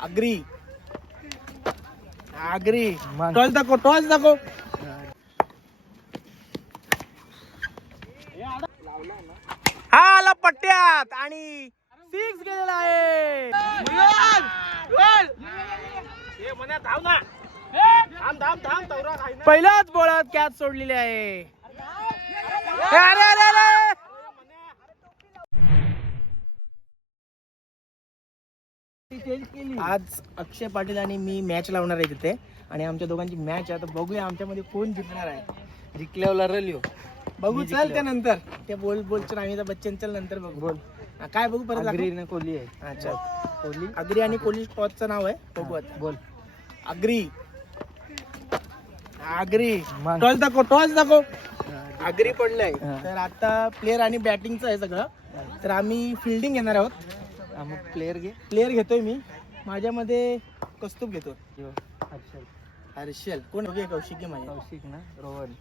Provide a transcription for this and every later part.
Agree agree toss दाखव हा आला पट्ट्यात आणि 6 गेलेला आहे. पहिल्याच बॉलात कॅच सोडलेली आहे. अरे अरे अरे आज अक्षय पाटील आणि मी मॅच लावणार आहे तिथे आणि आमच्या दोघांची मॅच आहे. तर बघूया आमच्यामध्ये कोण जिंकणार आहे. जिंकल्यावर रलिओ बघू. चल त्यानंतर ते बोलच्या अमिताभ बच्चनच्या नंतर बघू. बोल काय बघू परत. अग्री आणि कोहली आहे. अच्छा कोहली अग्री आणि कोहली टॉसचं नाव आहे. बघू आता. बोल अग्री टॉस दाखव. अग्री पडलाय. तर आता प्लेअर आणि बॅटिंगचं आहे सगळं. तर आम्ही फिल्डिंग घेणार आहोत. प्लेअर घेतोय मी. माझ्यामध्ये कौस्तुभ घेतो. हर्षल कोण बघूया. कौशिक माझ्या. कौशिक ना. रोहन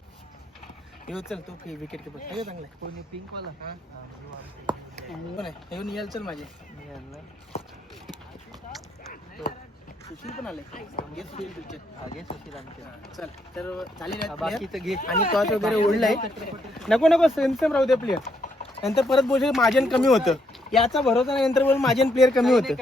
येऊ. चल तो विकेट किपर सगळं चांगलं आहे. कोणी पिंक वाला कोण आहे. येऊन याल. चल माझे सुशील पण आले. चल तर चालेल घे. आणि टॉस वगैरे ओढलाय. नको सेम राहू दे प्लेअर. नंतर परत बोल मार्जिन कमी होतं. याचा भरोसा नाही. नंतर बोल मार्जिन प्लेअर कमी होतं.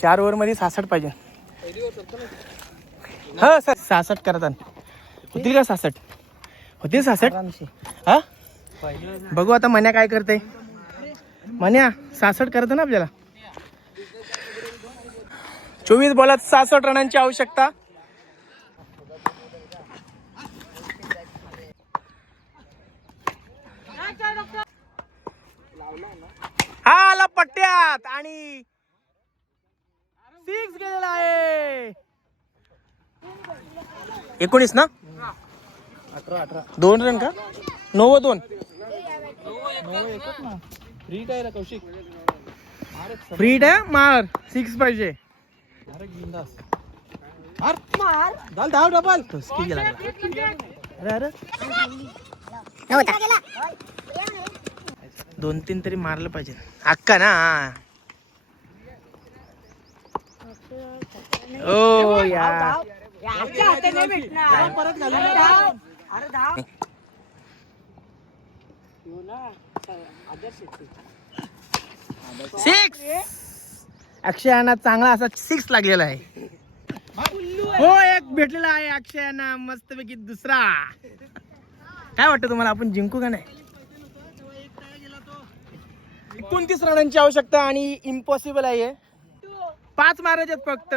चार ओव्हर मध्ये 66 पाहिजे. हा सर 66 करतात. होतील का 66? होतील 66. हा बघू आता. मन्या काय करते. मन्या 66 करत ना आपल्याला. 24 बॉलात 66 रनांची आवश्यकता. हा आला पट्ट्यात आणि 6 गेलेला आहे. 19 ना. 18 2 रन का. 9-2 फ्री काय रे कौशिक. फ्री आहे मार. 6 पाहिजे. धाव डबल. अरे 2-3 तरी मारलं पाहिजे. अक्का ना. ओ यार परत अक्षयाना चांगला असा 6 लागलेला आहे. हो एक भेटलेला आहे अक्षयाना मस्तपैकी. दुसरा काय वाटतं तुम्हाला. आपण जिंकू का नाही. 29 रनांची आवश्यकता आणि इम्पॉसिबल आहे. 5 मारायचे फक्त.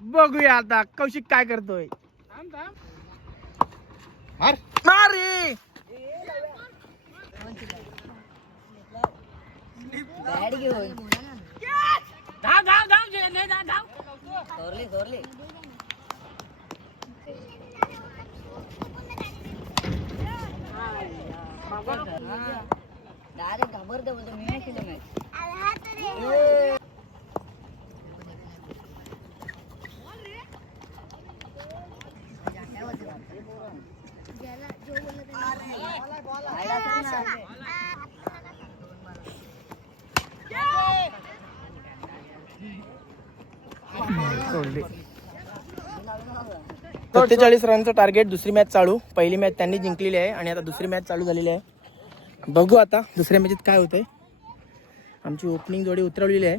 बघूया आता कौशिक काय करतोय. मार रे. डायरेक्ट घाबरतो बोलतो. मी नाही केलं मॅच. सोडली. 47 रनचं टार्गेट. दुसरी मॅच चालू. पहिली मॅच त्यांनी जिंकलेली आहे आणि आता दुसरी मॅच चालू झालेली आहे. बघू आता दुसऱ्या मॅचेत काय होतंय. आमची ओपनिंग जोडी उतरवलेली आहे.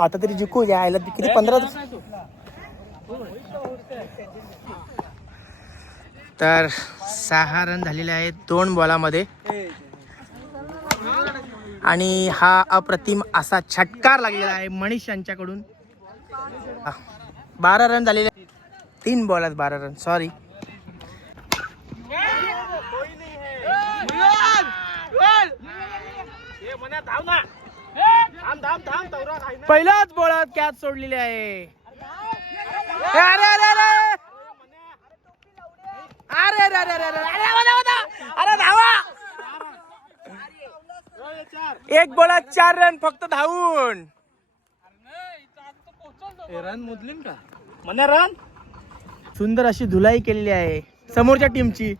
आता तरी जिंकू. यायला किती 15 तर 6 रन झालेले आहेत 2 बॉलामध्ये आणि हा अप्रतिम असा छटकार लागलेला आहे मनीष यांच्याकडून. 12 रन झालेले 3 बॉलात 12 रन. सॉरी. पहिल्याच बॉलात कॅच सोडलेली आहे. अरे अरे अरे अरे अरे अरे अरे अरे धावा. 1 बॉलात 4 रन फक्त धावून. रन मोजलीन का मने रन. सुंदर अशी धुलाई केलेली आहे समोरच्या टीमची.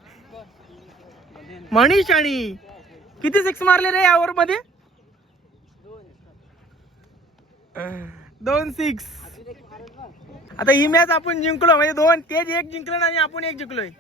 मनीष आणि किती 6 मारले रे यावर मध्ये. 2 6. आता ही मॅच आपण जिंकलो म्हणजे 2 तेज 1 जिंकलं आणि आपण 1 जिंकलोय.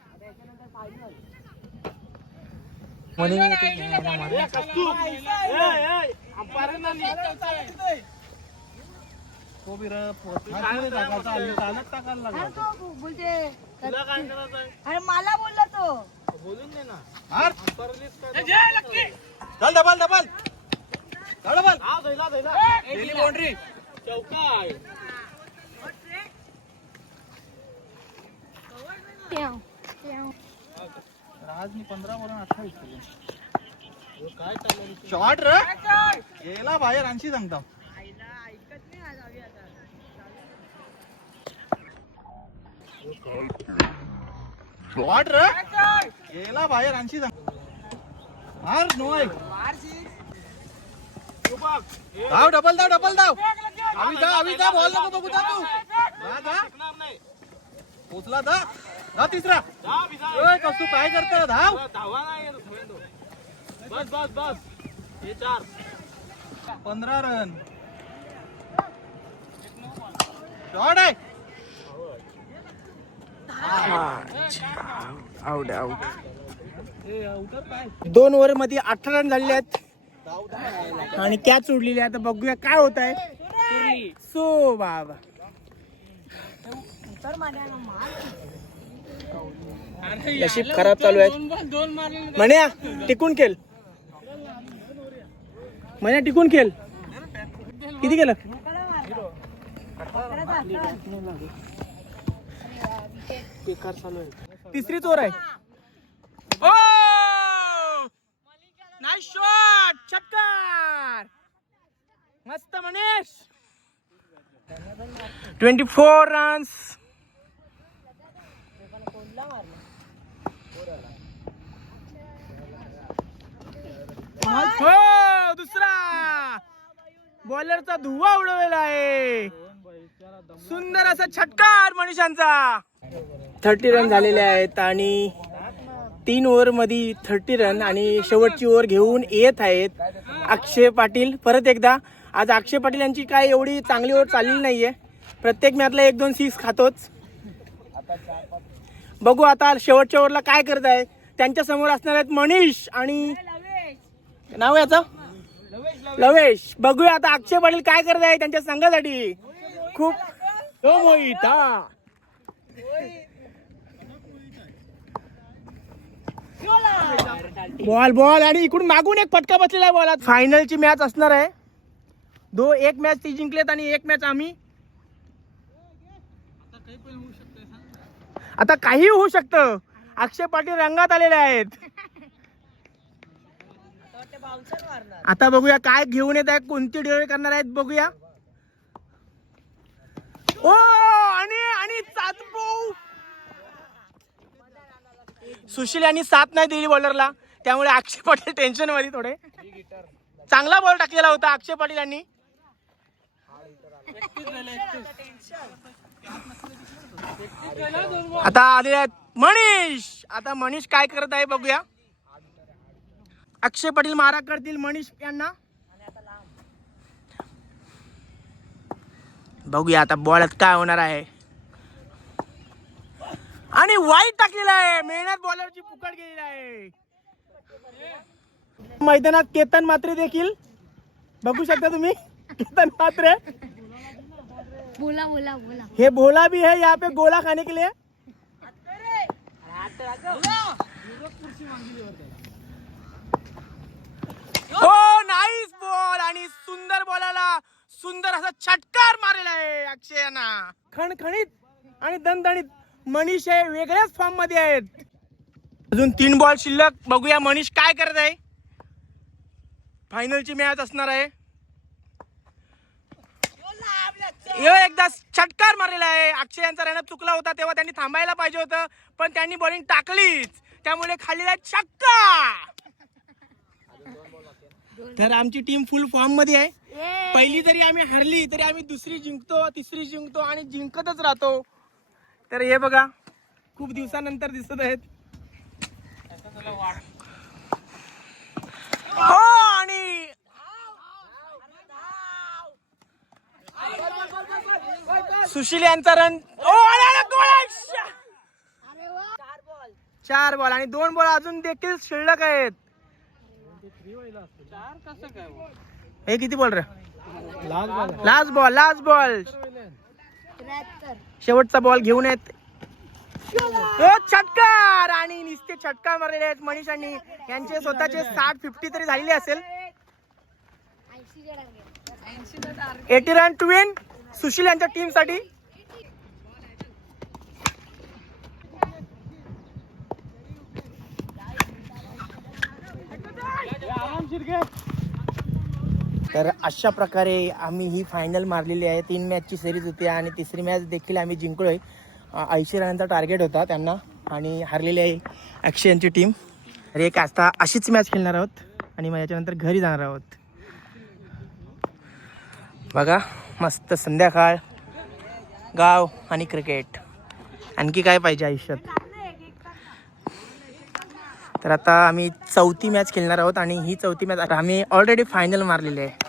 अरे मला बोलला तो. बोलून दे ना. चल डबल डबल डबल. गेली बाउंड्री. चौका. राजनी 15 वरून 28 केले. शॉट रे गेला बाहेर. आणशी सांगता शॉट रे गेला बाहेर. आणशी सांग मार नोय. धाव डबल धाव डबल धाव. आवी जा बॉल नको बघू. जा तू जा पोचला जा. जा तिसरा. कसू काय करतो. धाव. बस बस बस. हे 4 15 रन. शॉट आहे. Out out. 2 ओव्हर मध्ये 18 रन झालेले आहेत आणि कॅच सोडलेली आहे. आता बघूया काय होत आहे. सो बाबा नशीब खराब चालू आहे. म्हण्या टिकून खेळ. म्हण्या टिकून खेळ. किती केलं. तिसरीच ओव्हर आहे. Oh nice shot. छक्कार. मस्त मनीष. 24 रन्स. हो दुसरा बॉलरचा धुवा उडवलेला आहे. सुंदर असा छटकार मनीषांचा. 30 रन झालेले आहेत आणि 3 ओव्हर मध्ये 30 रन आणि शेवटची ओव्हर घेऊन येत आहेत अक्षय पाटील. परत एकदा आज अक्षय पाटील यांची काय एवढी चांगली ओव्हर चाललेली नाहीये. प्रत्येक मॅचला 1-2 6 खातोच. बघू आता शेवटच्या ओव्हरला काय करत आहेत. त्यांच्या समोर असणार आहेत मनीष आणि नाव याचं लवेश. बघूया आता अक्षय पाटील काय करत आहे त्यांच्या संघासाठी. खूप मोहित. बॉल बॉल आणि इकडून मागून एक फटका बसलेला आहे बॉलात. फायनलची मॅच असणार आहे. 1 मॅच ती जिंकलेत आणि 1 मॅच आम्ही. आता काही होऊ शकतं. अक्षय पाटील रंगात आलेले आहेत. आता बघूया काय घेऊन येत आहे. कोणती डिलिव्हरी करणार आहेत बघूया. ओ आणि सुशील यांनी साथ नाही दिली बॉलरला. त्यामुळे अक्षय पाटील टेन्शन मध्ये थोडे. चांगला बॉल टाकलेला होता अक्षय पाटील यांनी. आता आले आहेत मनीष. आता मनीष काय करत आहे बघूया. अक्षय पाटील मारा करतील मनीष यांना. बघूया आता बॉलात काय होणार आहे. आणि वाईट टाकलेला आहे. मेहनत बॉलरची फुकट गेलेली आहे. मैदानात केतन मात्रे देखील बघू शकता तुम्ही. केतन मात्रे बोला बोला बोला. हे भोला भी है यहाँ पे गोला खाने के लिए. हो नाईस बॉल आणि सुंदर बॉलाला सुंदर असा छटकार मारलेला आहे अक्षयना. खणखणीत आणि दणदणीत. मनीष हे वेगळ्याच फॉर्म मध्ये आहेत. अजून 3 बॉल शिल्लक. बघूया मनीष काय करत आहे. फायनलची मॅच असणार आहे. एकदा छटकार मारलेला आहे. अक्षय यांचा रनअप चुकला होता तेव्हा त्यांनी थांबायला पाहिजे होतं पण त्यांनी बॉलिंग टाकलीच त्यामुळे खालीला छक्का. तर आमची टीम फुल फॉर्म मध्ये आहे. पहिली जरी आम्ही हरली तरी आम्ही दुसरी जिंकतो, तिसरी जिंकतो आणि जिंकतच राहतो. तर हे बघा खूप दिवसानंतर दिसत आहेत. हो आणि सुशील यांचा रन. 4 बॉल आणि 2 बॉल अजून देखील शिल्लक आहेत. हे किती बॉल रे. लास्ट बॉल शेवटचा बॉल घेऊन येत. छटकार आणि नुसते छटकार मारलेले आहेत मनीषांनी. यांचे स्वतःचे 60-50 तरी झालेले असेल. 80 रन टू विन सुशील यांच्या टीम साठी. तर अशा प्रकारे आम्ही ही फायनल मारलेली आहे. 3 मॅचची सिरीज होती आणि तिसरी मॅच देखील आम्ही जिंकलोय. 80 रनांचा टार्गेट होता त्यांना आणि हारलेली आहे अक्षय यांची टीम. तर एक आता अशीच मॅच खेळणार आहोत आणि मग याच्यानंतर घरी जाणार आहोत. बघा मस्त संध्याकाळ, गाव आणि क्रिकेट. आणखी काय पाहिजे आयुष्यात. तर आता आम्ही 4थी मॅच खेळणार आहोत आणि ही 4थी मॅच आता आम्ही ऑलरेडी फायनल मारलेली आहे.